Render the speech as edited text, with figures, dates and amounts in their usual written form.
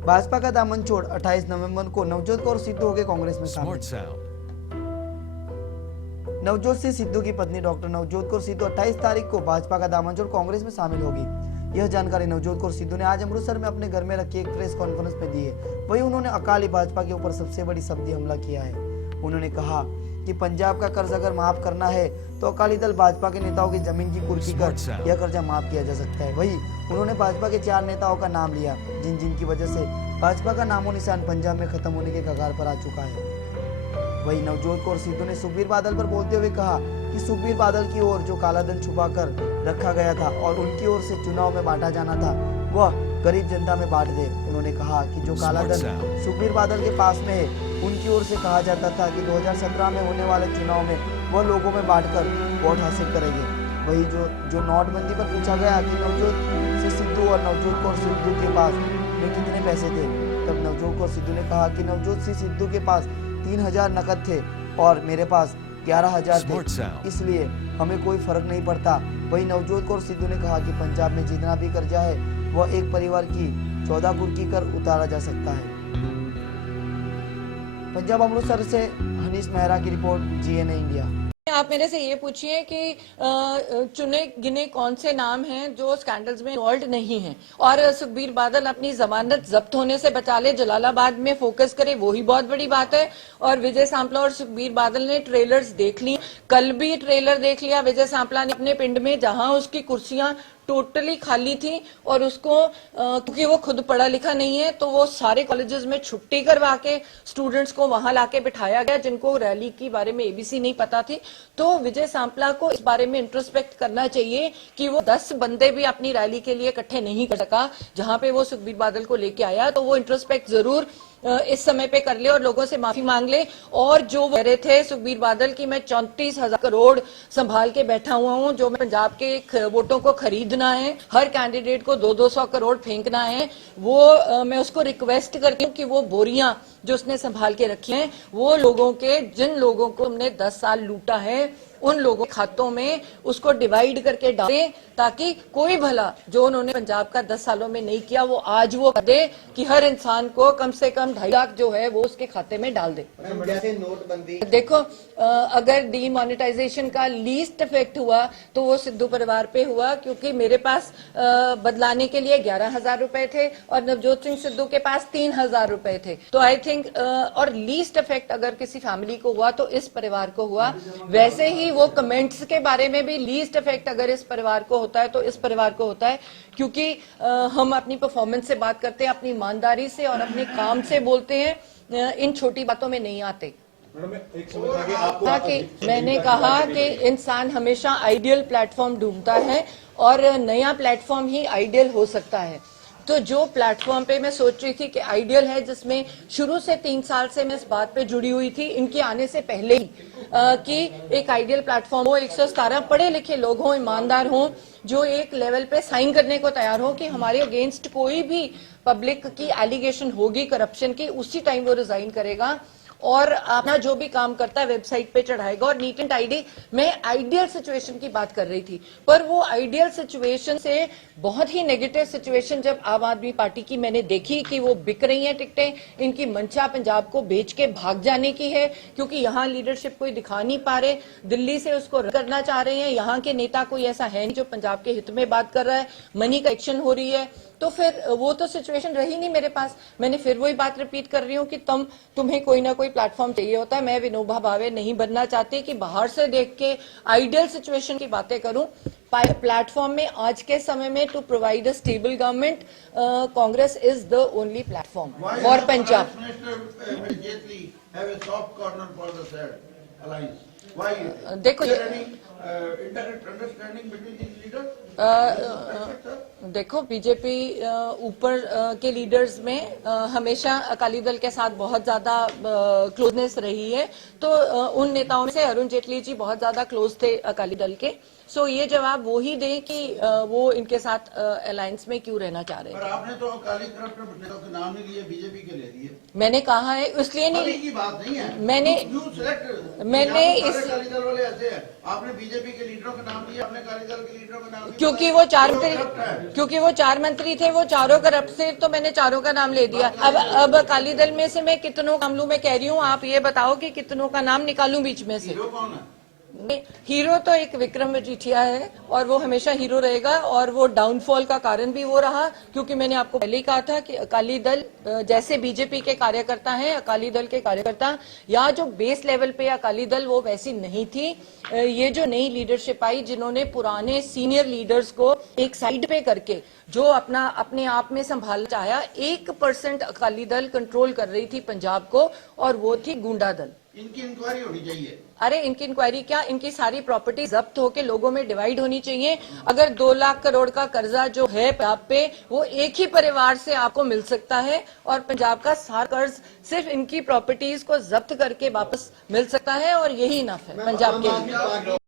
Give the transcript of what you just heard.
भाजपा का दामन छोड़ 28 नवंबर को नवजोत कौर सिद्धू हो गए कांग्रेस में शामिल। नवजोत सिंह सिद्धू की पत्नी डॉक्टर नवजोत कौर सिद्धू 28 तारीख को भाजपा का दामन छोड़ कांग्रेस में शामिल होगी। यह जानकारी नवजोत कौर सिद्धू ने आज अमृतसर में अपने घर में रखी एक प्रेस कॉन्फ्रेंस में दी है। वहीं उन्होंने अकाली भाजपा के ऊपर सबसे बड़ी शब्दी हमला किया है। उन्होंने कहा कि पंजाब का कर्ज अगर माफ करना है तो अकाली दल भाजपा के नेताओं की जमीन की कुर्की कर यह कर्जा माफ किया जा सकता है। वहीं उन्होंने भाजपा के 4 नेताओं का नाम लिया जिनकी वजह से भाजपा का नामो निशान पंजाब में खत्म होने के कगार पर आ चुका है। वहीं नवजोत कौर सिद्धू ने सुखबीर बादल पर बोलते हुए कहा कि सुखबीर बादल की ओर जो काला धन छुपा कर रखा गया था और उनकी ओर से चुनाव में बांटा जाना था वह गरीब जनता में बांट दे। उन्होंने कहा कि जो काला धन सुखबीर बादल के पास में है उनकी ओर से कहा जाता था कि 2017 में होने वाले चुनाव में वह लोगों में बांटकर वोट हासिल करेंगे। वही जो नोटबंदी पर पूछा गया कि नवजोत सिंह सिद्धू और नवजोत कौर सिद्धू के पास में कितने पैसे थे, तब नवजोत कौर सिद्धू ने कहा कि नवजोत सिंह सिद्धू के पास 3000 नकद थे और मेरे पास 11000 थे, इसलिए हमें कोई फर्क नहीं पड़ता। वही नवजोत कौर सिद्धू ने कहा कि पंजाब में जितना भी कर्जा है वह एक परिवार की 14 कुर्की कर उतारा जा सकता है। पंजाब अमृतसर से हनीश मेहरा की रिपोर्ट, जीएनए इंडिया। आप मेरे से ये पूछिए कि चुने गिने कौन से नाम हैं जो स्कैंडल्स में इन्वॉल्व नहीं हैं, और सुखबीर बादल अपनी जमानत जब्त होने से बचा ले, जलालाबाद में फोकस करे, वो ही बहुत बड़ी बात है। और विजय सांपला और सुखबीर बादल ने ट्रेलर्स देख ली, कल भी ट्रेलर देख लिया विजय सांपला ने अपने पिंड में, जहां उसकी कुर्सियां टोटली खाली थी और उसको क्योंकि वो खुद पढ़ा लिखा नहीं है तो वो सारे कॉलेजेस में छुट्टी करवा के स्टूडेंट्स को वहां लाके बिठाया गया जिनको रैली के बारे में एबीसी नहीं पता थी। तो विजय सांपला को इस बारे में इंट्रोस्पेक्ट करना चाहिए कि वो 10 बंदे भी अपनी रैली के लिए इकट्ठे नहीं कर सका जहां पे वो सुखबीर बादल को लेके आया, तो वो इंट्रोस्पेक्ट जरूर इस समय पे कर ले और लोगों से माफी मांग ले। और जो कह रहे थे सुखबीर बादल की मैं 34,000 करोड़ संभाल के बैठा हुआ हूं, जो मैं पंजाब के वोटों को खरीदना है, हर कैंडिडेट को 200-200 करोड़ फेंकना है, वो मैं उसको रिक्वेस्ट करती हूँ कि वो बोरियां जो उसने संभाल के रखी हैं वो लोगों के, जिन लोगों को हमने 10 साल लूटा है उन लोगों के खातों में उसको डिवाइड करके डालें, ताकि कोई भला जो उन्होंने पंजाब का 10 सालों में नहीं किया वो आज वो कर दे कि हर इंसान को कम से कम 2.5 लाख जो है वो उसके खाते में डाल दे। जैसे नोटबंदी देखो, अगर डीमोनेटाइजेशन का लीस्ट इफेक्ट हुआ तो वो सिद्धू परिवार पे हुआ, क्योंकि मेरे पास बदलाने के लिए 11,000 रुपए थे और नवजोत सिंह सिद्धू के पास 3,000 रुपए थे। तो आई थिंक और लीस्ट इफेक्ट अगर किसी फैमिली को हुआ तो इस परिवार को हुआ। वैसे ही वो कमेंट्स के बारे में भी लीस्ट इफेक्ट अगर इस परिवार को होता है तो इस परिवार को होता है, क्योंकि हम अपनी परफॉर्मेंस से बात करते हैं, अपनी ईमानदारी से और अपने काम से बोलते हैं, इन छोटी बातों में नहीं आते। मैंने कहा कि इंसान हमेशा आइडियल प्लेटफॉर्म ढूंढता है और नया प्लेटफॉर्म ही आइडियल हो सकता है। तो जो प्लेटफॉर्म पे मैं सोच रही थी कि आइडियल है, जिसमें शुरू से 3 साल से मैं इस बात पे जुड़ी हुई थी इनके आने से पहले ही, कि एक आइडियल प्लेटफॉर्म हो, 117 पढ़े लिखे लोग हों, ईमानदार हों, जो एक लेवल पे साइन करने को तैयार हो कि हमारे अगेंस्ट कोई भी पब्लिक की एलिगेशन होगी करप्शन की, उसी टाइम वो रिजाइन करेगा और अपना जो भी काम करता है वेबसाइट पे चढ़ाएगा और नीट एंड टाइडी। मैं आइडियल सिचुएशन की बात कर रही थी, पर वो आइडियल सिचुएशन से बहुत ही नेगेटिव सिचुएशन जब आम आदमी पार्टी की मैंने देखी कि वो बिक रही हैं टिकटें, इनकी मंशा पंजाब को बेच के भाग जाने की है, क्योंकि यहाँ लीडरशिप कोई दिखा नहीं पा रहे, दिल्ली से उसको रद्द करना चाह रहे हैं, यहाँ के नेता कोई ऐसा है नहीं जो पंजाब के हित में बात कर रहा है, मनी का एक्शन हो रही है, तो फिर वो तो सिचुएशन रही नहीं मेरे पास। मैंने फिर वही बात रिपीट कर रही हूँ कि तुम्हें कोई ना कोई प्लेटफॉर्म चाहिए होता है। मैं विनोबा भावे नहीं बनना चाहती कि बाहर से देख के आइडियल सिचुएशन की बातें करूं। प्लेटफॉर्म में आज के समय में to provide a stable government, Congress is the only platform for Punjab. देखो देखो बीजेपी ऊपर के लीडर्स में हमेशा अकाली दल के साथ बहुत ज्यादा क्लोजनेस रही है, तो उन नेताओं में से अरुण जेटली जी बहुत ज्यादा क्लोज थे अकाली दल के। सो ये जवाब वो ही दें कि वो इनके साथ अलायंस में क्यों रहना चाह रहे पर थे। आपने तो अकाली करप्ट नेताओं के नाम नहीं लिए, बीजेपी के ले लिए। मैंने कहा है इसलिए अभी नहीं, की बात नहीं है। मैंने You select- मैंने यहाँ तो इस- सारे अकाली दल वाले ऐसे हैं। आपने बीजेपी के लीडरों का नाम लिया, आपने अकाली दल के लीडरों का नाम लिया। क्योंकि वो चार वो मंत्री, corrupt है। क्योंकि वो 4 मंत्री थे, वो चारों करप्ट थे, तो मैंने चारों का नाम ले दिया। अब अकाली दल में से मैं कितनों का नाम लूं, मैं कह रही हूँ आप ये बताओ कि कितनों का नाम निकालूं बीच में से। हीरो कौन है? हीरो तो एक विक्रम मजीठिया है और वो हमेशा हीरो रहेगा, और वो डाउनफॉल का कारण भी वो रहा, क्योंकि मैंने आपको पहले ही कहा था कि अकाली दल जैसे बीजेपी के कार्यकर्ता हैं, अकाली दल के कार्यकर्ता या जो बेस लेवल पे अकाली दल, वो वैसी नहीं थी। ये जो नई लीडरशिप आई, जिन्होंने पुराने सीनियर लीडर्स को एक साइड पे करके जो अपने आप में संभालना चाहा, 1% अकाली दल कंट्रोल कर रही थी पंजाब को, और वो थी गुंडा दल। इनकी इंक्वायरी होनी चाहिए। अरे इनकी इंक्वायरी क्या, इनकी सारी प्रॉपर्टी जब्त होके लोगों में डिवाइड होनी चाहिए। अगर 2 लाख करोड़ का कर्जा जो है पंजाब पे, वो एक ही परिवार से आपको मिल सकता है, और पंजाब का सारा कर्ज सिर्फ इनकी प्रॉपर्टीज को जब्त करके वापस मिल सकता है, और यही इनफ है पंजाब के लिए।